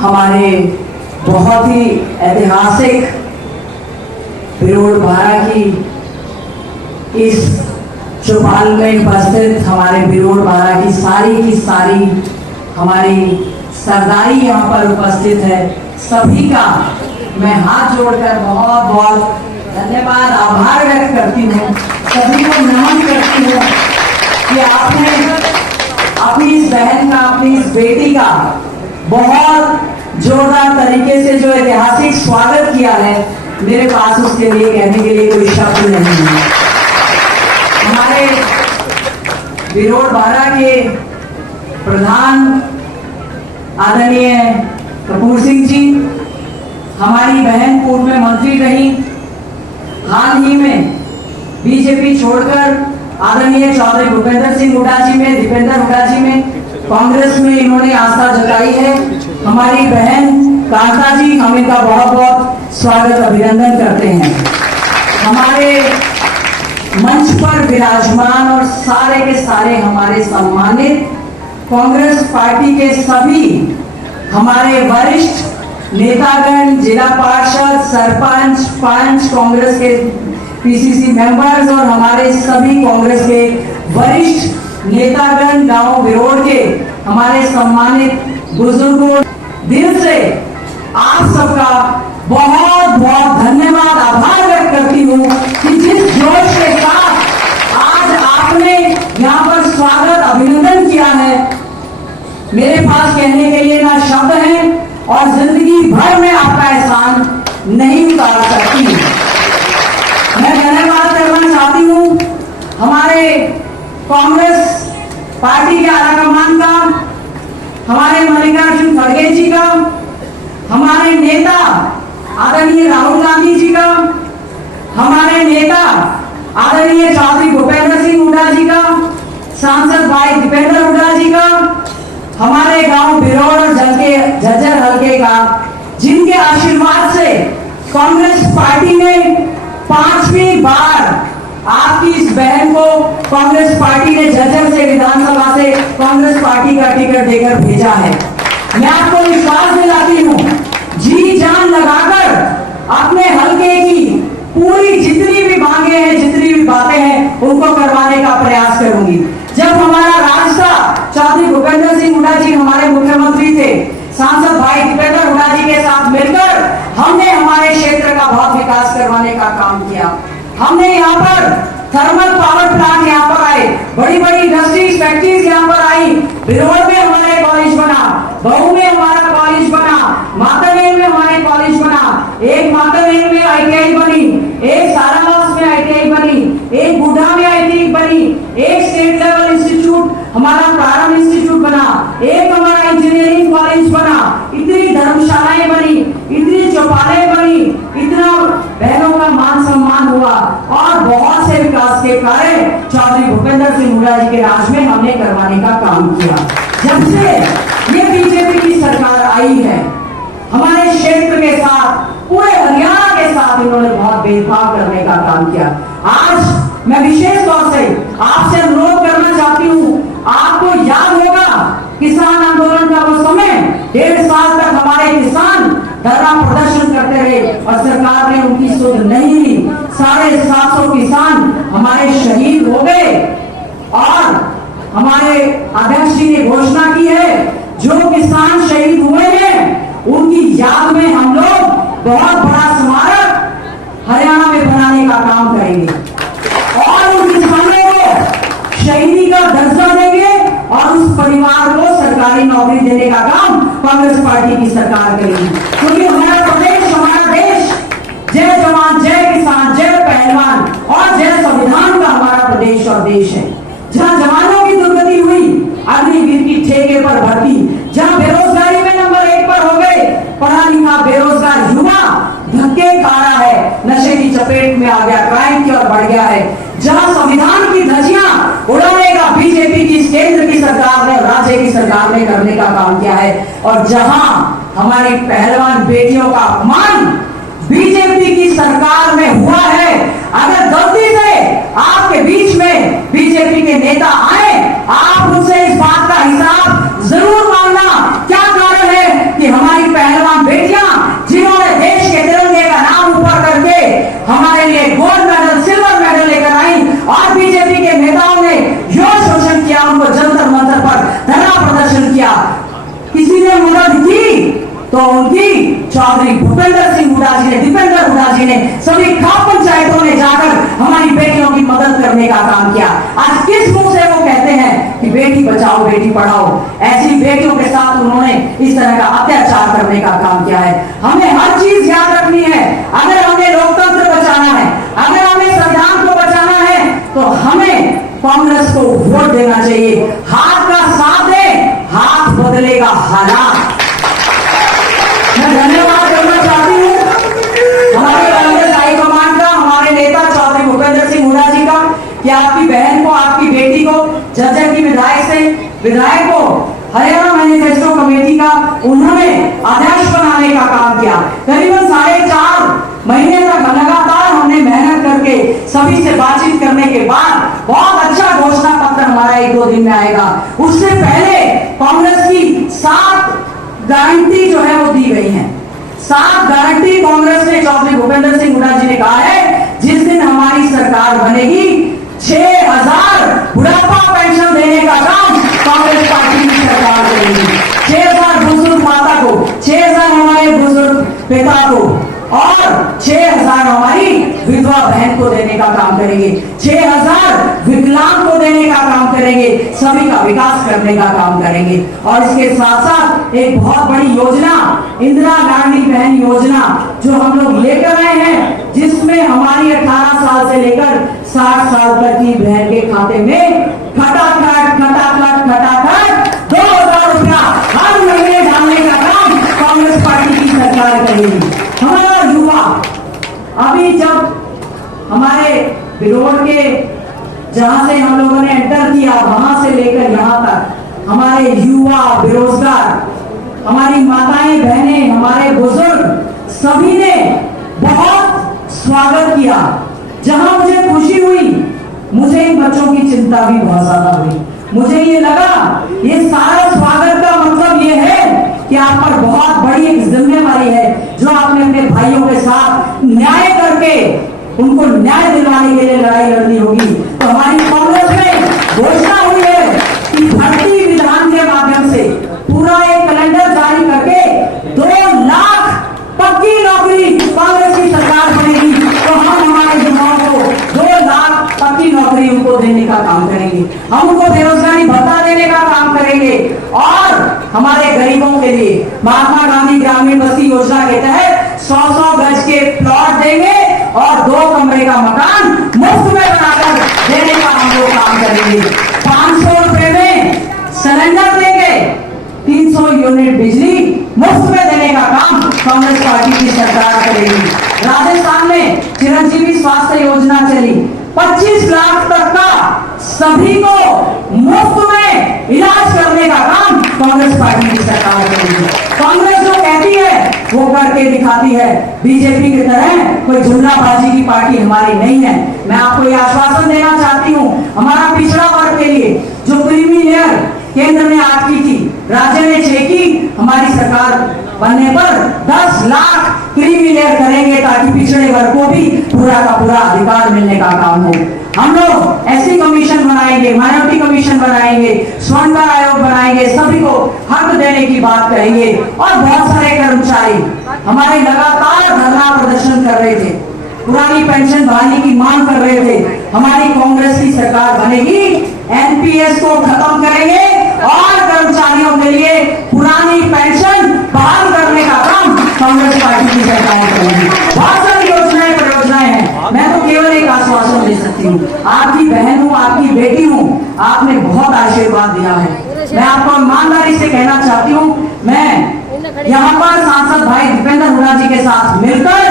हमारे बहुत ही ऐतिहासिक बिरोड़ बारा की इस चौपाल में उपस्थित हमारे बिरोड़ बारा की सारी हमारी सरदारी यहाँ पर उपस्थित है। सभी का मैं हाथ जोड़कर बहुत बहुत धन्यवाद आभार व्यक्त करती हूँ। सभी को नमन करती हूँ कि आपने अपनी इस बहन का, अपनी इस बेटी का बहुत जोरदार तरीके से जो ऐतिहासिक स्वागत किया है। मेरे पास उसके लिए कहने के लिए कोई शब्द नहीं है। हमारे बिरोड़ बारा के प्रधान आदरणीय कपूर सिंह जी, हमारी बहन पूर्व में मंत्री रही, हाल ही में बीजेपी छोड़कर आदरणीय चौधरी भूपेंद्र सिंह हुड्डा जी में, दीपेंद्र हुड्डा जी में कांग्रेस में इन्होंने आस्था जताई है। हमारी बहन कांता जी, हम इनका बहुत बहुत स्वागत अभिनंदन करते हैं। हमारे मंच पर विराजमान और सारे के सारे हमारे सम्मानित कांग्रेस पार्टी के सभी हमारे वरिष्ठ नेतागण, जिला पार्षद, सरपंच, पंच, कांग्रेस के पीसीसी मेंबर्स और हमारे सभी कांग्रेस के वरिष्ठ नेतागण, गांव बिरोड़ के हमारे सम्मानित बुजुर्गों, दिल से आप सबका बहुत बहुत धन्यवाद आभार व्यक्त करती हूँ कि जिस जोश के साथ आज आपने यहाँ पर स्वागत अभिनंदन किया है, मेरे पास कहने के लिए ना शब्द हैं और जिंदगी भर में आपका एहसान नहीं उतार सकती। मैं धन्यवाद करना चाहती हूँ हमारे कांग्रेस पार्टी के आला कमान का, हमारे मल्लिकार्जुन खड़गे जी का, हमारे नेता आदरणीय राहुल गांधी जी का, हमारे नेता आदरणीय चौधरी भूपेंद्र सिंह हुड्डा जी का, सांसद भाई दीपेंद्र हुड्डा जी का, हमारे गांव बिरोड़ और झज्जर हल्के का, जिनके आशीर्वाद से कांग्रेस पार्टी ने 5वीं बार आपकी इस बहन को कांग्रेस पार्टी ने झज्जर से विधानसभा से कांग्रेस पार्टी का टिकट देकर भेजा है। मैं आपको विश्वास दिलाती हूँ, जी जान लगाकर अपने हल्के की पूरी जितनी भी मांगे हैं, जितनी भी बातें हैं, उनको करवाने का प्रयास करूंगी। जब हमारा राज था, चौधरी भूपेंद्र सिंह हुड्डा जी हमारे मुख्यमंत्री थे, सांसद भाई दीपेंद्र हुड्डा जी के साथ मिलकर हमने हमारे क्षेत्र का बहुत विकास करवाने का काम किया। हमने यहाँ पर थर्मल पावर प्लांट यहाँ पर आए, बड़ी बड़ी इंडस्ट्रीज, फैक्ट्रीज यहाँ पर आई। बिरोड़ में हमारे कॉलेज बना, बहू में हमारा कॉलेज बना, मातानेर में हमारे कॉलेज बना, एक मातानेर में ITI बनी, एक सारावास में ITI बनी, एक बूढ़ा में ITI बनी, एक स्टेट लेवल इंस्टीट्यूट हमारा प्रारंभ इंस्टीट्यूट बना, एक हमारा इंजीनियरिंग कॉलेज बना। इतनी धर्मशालाएं बनी, इतनी चौपालें बनी, इतना बहनों का मान सम्मान हुआ और बहुत से विकास के कार्य चौधरी भूपेंद्र सिंह हुड्डा जी के राज में हमने करवाने का काम किया। जब से ये बीजेपी की सरकार आई है, हमारे क्षेत्र के साथ, पूरे हरियाणा के साथ इन्होंने बहुत भेदभाव करने का काम किया। आज मैं विशेष तौर से आपसे अनुरोध करना चाहती हूँ, आपको याद होगा किसान आंदोलन का वो समय, 1.5 साल तक हमारे किसान धरना प्रदर्शन करते रहे और सरकार ने उनकी सुध नहीं ली। 750 किसान हमारे शहीद हो गए और हमारे अध्यक्ष जी ने घोषणा की है, जो किसान शहीद हुए हैं उनकी याद में हम लोग बहुत बड़ा स्मारक हरियाणा में बनाने का काम करेंगे और उन किसानों को शहीदी का दर्जा देंगे और उस परिवार को सरकारी नौकरी देने का काम कांग्रेस पार्टी की सरकार करेगी। क्योंकि हमारा प्रदेश, हमारा देश, जय जवान, जय किसान, जय पहलवान और जय संविधान का हमारा प्रदेश और देश है। जहाँ जवानों की दुर्गति हुई, अग्निवीर की ठेके पर भर्ती, जहाँ बेरोजगारी में नंबर 1 पर हो गए, पढ़ा लिखा बेरोजगार युवा धक्के खा रहा है, नशे की चपेट में आ गया, क्राइम की ओर बढ़ गया है, जहाँ संविधान की धज्जियां उड़ाने का बीजेपी की केंद्र की सरकार ने, राज्य की सरकार ने करने का काम किया है और जहां हमारी पहलवान बेटियों का अपमान बीजेपी की सरकार में हुआ है। अगर गलती से आपके बीच में बीजेपी के नेता आए, आप उनसे इस बात का हिसाब जरूर मांगना, क्या कारण है कि हमारी ने, सभी ग्राम पंचायतों ने जाकर हमारी बेटियों की मदद करने का काम किया। आज किस मुंह से वो कहते हैं कि बेटी बचाओ बेटी पढ़ाओ, ऐसी बेटियों के साथ उन्होंने इस तरह का अत्याचार करने का काम किया है। हमें हर चीज याद रखनी है। अगर हमें लोकतंत्र बचाना है, अगर हमें संविधान को बचाना है, तो हमें कांग्रेस को वोट देना चाहिए। हाथ का साथ दे, हाथ बदलेगा हालात। मैं धन्यवाद देना चाहती हूँ हमारे कांग्रेस हाईकमान का, हमारे नेता चौधरी भूपेंद्र सिंह हुड्डा जी का, कि आपकी बहन को, आपकी बेटी को, झज्जर की विधायक को हरियाणा मैनिफेस्टो कमेटी का उन्होंने अध्यक्ष बनाने का काम किया। करीबन 4.5 महीने तक लगातार हमने मेहनत करके सभी से बातचीत करने के बाद बहुत अच्छा घोषणा पत्र हमारा 1-2 दिन में आएगा। उससे पहले कांग्रेस की 7 गारंटी जो है वो दी गई है। 7 गारंटी कांग्रेस ने, चौधरी भूपेंद्र सिंह हुड्डा जी ने कहा है, जिस दिन हमारी सरकार बनेगी 6,000 बुढ़ापा पेंशन देने का काम कांग्रेस पार्टी की सरकार करेगी। 6,000 बुजुर्ग माता को, 6,000 हमारे बुजुर्ग पिता को और 6,000 हमारी विधवा बहन को देने का काम करेंगे। 6,000 विकलांग को देने का काम करेंगे। सभी का विकास करने का काम करेंगे। और इसके साथ साथ एक बहुत बड़ी योजना, इंदिरा गांधी बहन योजना, जो हम लोग लेकर आए हैं, जिसमें हमारी 18 साल से लेकर 60 साल तक की बहन के खाते में खटाखट 2,000 रुपया हर महीने डालने का काम कांग्रेस पार्टी की सरकार करेगी। हमारा युवा, अभी जब हमारे बिरोड़ के जहां से हम लोगों ने एंटर किया, वहां से लेकर यहां तक हमारे युवा, बेरोजगार, हमारी माताएं बहनें, हमारे बुजुर्ग, सभी ने बहुत स्वागत किया। जहां मुझे खुशी हुई, मुझे इन बच्चों की चिंता भी बहुत ज्यादा हुई। मुझे ये लगा, ये सारा स्वागत का मतलब ये है कि आप पर बहुत बड़ी एक जिम्मेवारी है, जो आपने अपने भाइयों के साथ न्याय करके उनको न्याय दिलवाने के लिए लड़ाई लड़नी होगी। तो हमारी कांग्रेस में घोषणा हुई है कि भर्ती विधान के माध्यम से पूरा एक कैलेंडर जारी करके 2 लाख पक्की नौकरी कांग्रेस की सरकार बनेगी, तो हम हमारे युवाओं को 2 लाख पक्की नौकरी उनको देने का काम करेंगे। हम उनको बेरोजगारी भत्ता देने का काम करेंगे और हमारे गरीबों के लिए महात्मा गांधी ग्रामीण बस्ती योजना के तहत 100-100 गज के प्लॉट देंगे और 2 कमरे का मकान मुफ्त में बनाकर देने का हम लोग काम करेंगे। 500 रुपए में सिलेंडर देंगे, 300 यूनिट बिजली मुफ्त में देने का काम कांग्रेस पार्टी की सरकार करेगी। राजस्थान में चिरंजीवी स्वास्थ्य योजना चली, 25 लाख तक का सभी को मुफ्त में इलाज करने का काम कांग्रेस पार्टी की सरकार करेगी। कांग्रेस जो कहती है वो करके दिखाती है। बीजेपी की तरह कोई जुमलाबाजी की पार्टी हमारी नहीं है। मैं आपको ये आश्वासन देना चाहती हूँ, हमारा पिछड़ा वर्ग के लिए जो क्रीमी लेयर केंद्र ने 8 की थी, राज्य ने 6 की, हमारी सरकार बनने पर 10 लाख क्रीमी लेयर करेंगे, ताकि पिछड़े वर्ग को भी पूरा का पूरा अधिकार मिलने का काम हो। हम लोग एससी कमीशन बनाएंगे, माइनॉरिटी कमीशन बनाएंगे, स्वर्णकर आयोग बनाएंगे, सभी को हक देने की बात करेंगे। और बहुत सारे कर्मचारी हमारे लगातार धरना प्रदर्शन कर रहे थे, पुरानी पेंशन बहाली की मांग कर रहे थे। हमारी कांग्रेस की सरकार बनेगी, एनपीएस को खत्म करेंगे और कर्मचारियों के लिए पुरानी पेंशन बहाल करने का काम कांग्रेस पार्टी की सरकार करेगी। बहुत सारी योजनाएं परियोजनाएं हैं, मैं तो केवल एक आश्वासन दे सकती हूँ। आपकी बहन हूँ, आपकी बेटी हूँ, आपने बहुत आशीर्वाद दिया है। मैं आपको ईमानदारी से कहना चाहती हूँ, मैं यहाँ पर सांसद भाई दीपेंद्र हुड्डा जी के साथ मिलकर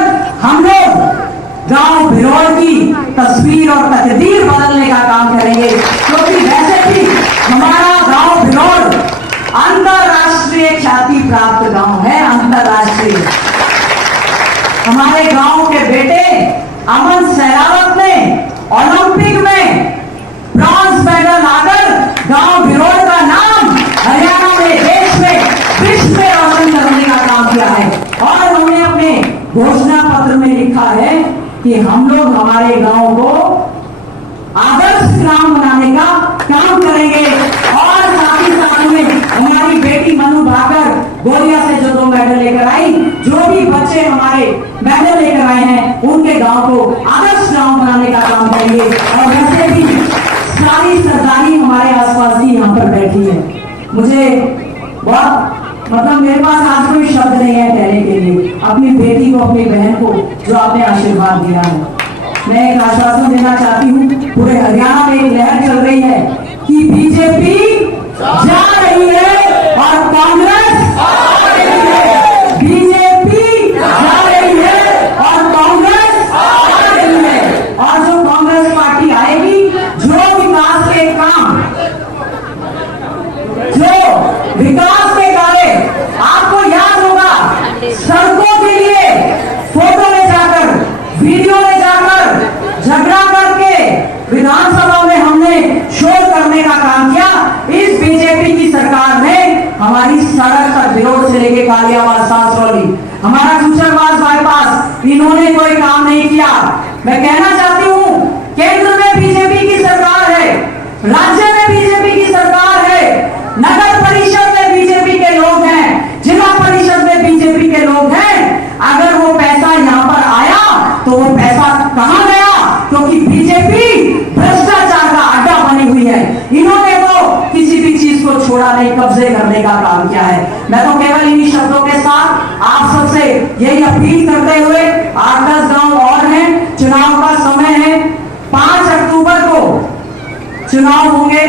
हम लोग गांव बिरोड़ की तस्वीर और तकदीर बदलने का काम करेंगे, क्योंकि वैसे भी हमारा गांव बिरोड़ अंतरराष्ट्रीय ख्याति प्राप्त गांव है। अंतरराष्ट्रीय हमारे गांव के बेटे अमन सहरावत ने ओलंपिक में ब्रॉन्ज मेडल लाकर गांव बिरोड़ का नाम हरियाणा में, देश में, विश्व में रोशन करने का काम किया है। और उन्होंने अपने घोषणा पत्र में लिखा है कि हम लोग हमारे गांव को आदर्श ग्राम बनाने का काम करेंगे। और साथ ही साथ में हमारी बेटी मनु भाकर गोरिया से जो 2 मेडल लेकर आई। जो भी बच्चे हमारे मेडल लेकर आए हैं उनके गांव को आदर्श गांव बनाने का काम करेंगे। और वैसे भी सारी सरदारी हमारे आसपास ही यहाँ पर बैठी है। मुझे बहुत मेरे पास आज कोई शब्द नहीं है कहने के लिए अपनी बेटी को, अपनी बहन को जो आपने आशीर्वाद दिया है। मैं एक आश्वासन देना चाहती हूँ, पूरे हरियाणा में एक लहर चल रही है कि बीजेपी जा रही है और कांग्रेस आ रही है। बीजेपी जा रही है और कांग्रेस आ रही है। और जो कांग्रेस पार्टी आएगी, जो विकास के काम, जो विकास के कार्य, आपको याद होगा सड़कों के लिए फोटो ले जाकर, वीडियो ले जाकर, झगड़ा करके विधानसभा में हमने शोर करने का काम किया। इस बीजेपी की सरकार ने हमारी सड़क तक बिरोड से लेके कालियावाड़, सांसौली, हमारा चूचरवास बाईपास, इन्होंने कोई काम नहीं किया। मैं कहना चाहती हूं, केंद्र में बीजेपी की सरकार है, राज्य में बीजेपी की सरकार है, नगर परिषद में बीजेपी के लोग हैं, जिला परिषद में बीजेपी के लोग हैं। अगर वो पैसा यहां पर आया तो वो पैसा कहां गया? क्योंकि बीजेपी भ्रष्टाचार का अड्डा बनी हुई है। इन्होंने तो किसी भी चीज को छोड़ा नहीं, कब्जे करने का काम किया है। मैं तो केवल इन्हीं शब्दों के साथ आप सबसे यही अपील करते हुए, 8-10 गांव और हैं, चुनाव का समय है, 5 अक्टूबर को चुनाव होंगे।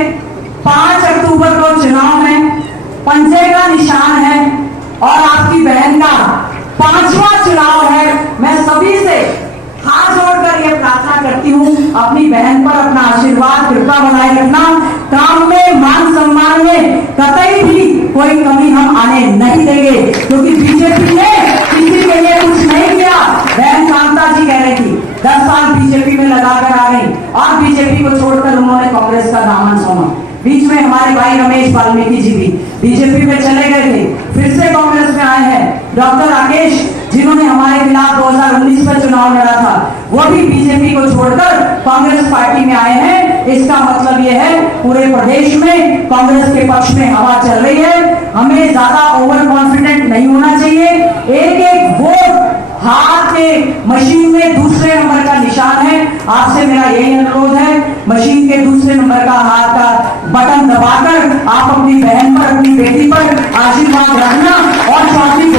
5 अक्टूबर को चुनाव है, पंजे का निशान है और आपकी बहन का 5वां चुनाव है। मैं सभी से हाथ जोड़कर यह प्रार्थना करती हूँ, अपनी बहन पर अपना आशीर्वाद कृपा बनाए रखना। काम में, मान सम्मान में कतई भी कोई कमी हम आने नहीं देंगे, क्योंकि बीजेपी ने किसी के लिए कुछ नहीं किया। बहन शांता जी कह रही थी 10 साल बीजेपी में लगाकर आ गई और बीजेपी को छोड़कर उन्होंने कांग्रेस का दामन सौंपा। बीच में हमारे भाई रमेश वाल्मीकि जी भी बीजेपी में चले गए थे, फिर से कांग्रेस में आए हैं। डॉक्टर राकेश, जिन्होंने हमारे खिलाफ 2019 में चुनाव लड़ा था, वो भी बीजेपी को छोड़कर कांग्रेस पार्टी में आए हैं। इसका मतलब यह है पूरे प्रदेश में कांग्रेस के पक्ष में हवा चल रही है। हमें ज्यादा ओवर कॉन्फिडेंट नहीं होना चाहिए। एक एक वोट हाथ में मशीन में दूसरे नंबर का निशान है। आपसे मेरा यही अनुरोध है, मशीन के दूसरे नंबर का हाथ का बटन दबाकर आप अपनी बहन पर, अपनी बेटी पर आशीर्वाद रखना और चौथी